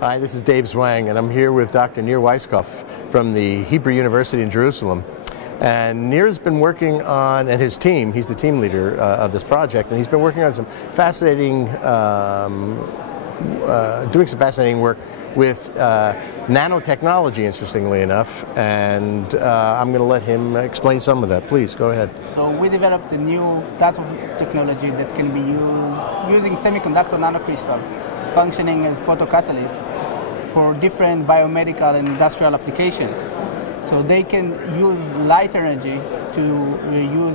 Hi, this is Dave Zwang, and I'm here with Dr. Nir Waiskopf from the Hebrew University in Jerusalem. And Nir's been working on, and his team, he's the team leader of this project, and he's been working on some fascinating, doing some fascinating work with nanotechnology, interestingly enough, and I'm going to let him explain some of that. Please, go ahead. So we developed a new type of technology that can be used using semiconductor nanocrystals, functioning as photocatalysts for different biomedical and industrial applications. So they can use light energy to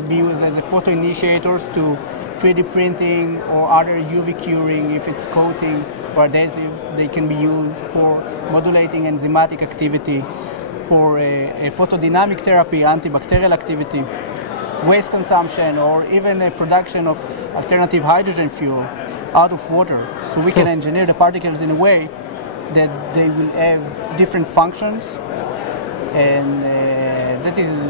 be used as a photoinitiators to 3D printing or other UV curing if it's coating or adhesives. They can be used for modulating enzymatic activity, for a photodynamic therapy, antibacterial activity, waste consumption, or even a production of alternative hydrogen fuel out of water. So we can engineer the particles in a way that they will have different functions, and that is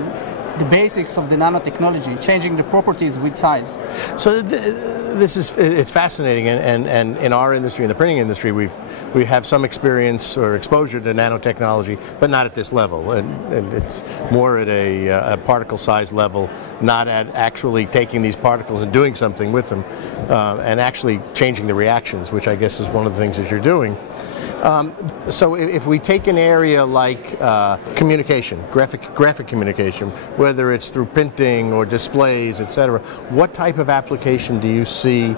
the basics of the nanotechnology, changing the properties with size. So it's fascinating, and in our industry, in the printing industry, we have some experience or exposure to nanotechnology, but not at this level, and it's more at a particle size level, not at actually taking these particles and doing something with them, and actually changing the reactions, which I guess is one of the things that you're doing. So if we take an area like communication, graphic communication, whether it's through printing or displays, etc., what type of application do you see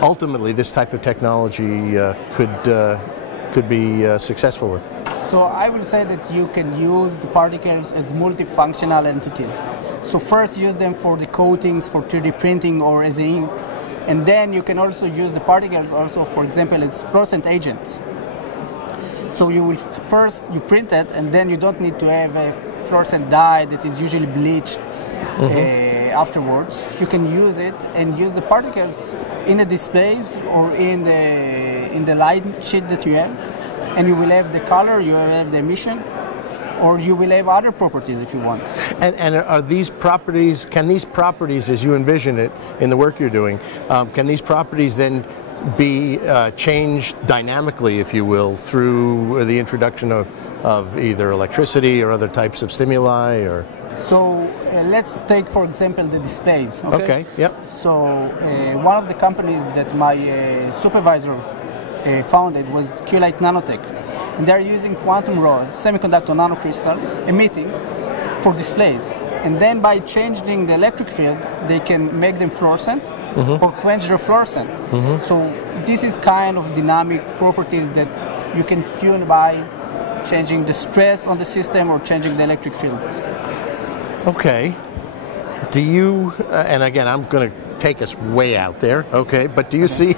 ultimately this type of technology could be successful with? So I will say that you can use the particles as multifunctional entities. So first use them for the coatings, for 3D printing or as ink, and then you can also use the particles also, for example, as fluorescent agents. So you will first print it, and then you don't need to have a fluorescent dye that is usually bleached afterwards. You can use it and use the particles in the displays or in the light sheet that you have, and you will have the color, you will have the emission, or you will have other properties if you want. And are these properties, can these properties, as you envision it in the work you're doing, can these properties then be changed dynamically, if you will, through the introduction of either electricity or other types of stimuli? Or so let's take, for example, the displays. Okay. Yep. So one of the companies that my supervisor founded was Q-Lite Nanotech, and they're using quantum rods, semiconductor nanocrystals, emitting for displays. And then by changing the electric field, they can make them fluorescent or quench the fluorescent. So this is kind of dynamic properties that you can tune by changing the stress on the system or changing the electric field. Okay. Do you, and again, I'm going to take us way out there, okay, but do you see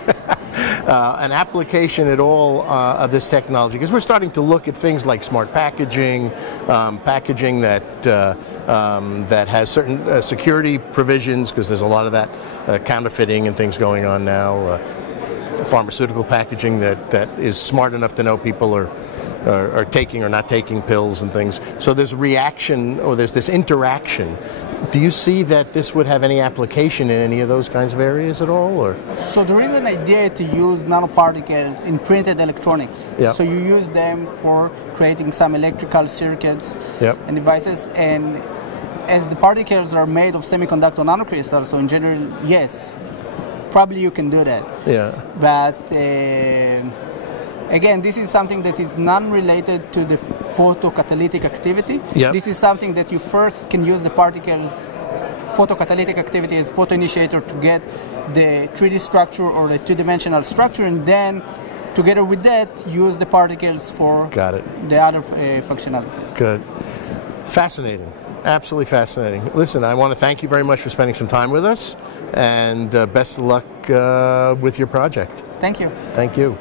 an application at all of this technology? Because we're starting to look at things like smart packaging, packaging that has certain security provisions, because there's a lot of that counterfeiting and things going on now. Pharmaceutical packaging that is smart enough to know people are taking or not taking pills and things. So there's reaction, or there's this interaction. Do you see that this would have any application in any of those kinds of areas at all? Or so there is an idea to use nanoparticles in printed electronics. Yep. So you use them for creating some electrical circuits and devices. And as the particles are made of semiconductor nanocrystals, so in general, yes, probably you can do that. Yeah. But again, this is something that is non-related to the photocatalytic activity. Yep. This is something that you first can use the particles photocatalytic activity as photoinitiator to get the 3D structure or the two-dimensional structure, and then together with that use the particles for the other functionalities. Good. It's fascinating. Absolutely fascinating. Listen, I want to thank you very much for spending some time with us, and best of luck with your project. Thank you. Thank you.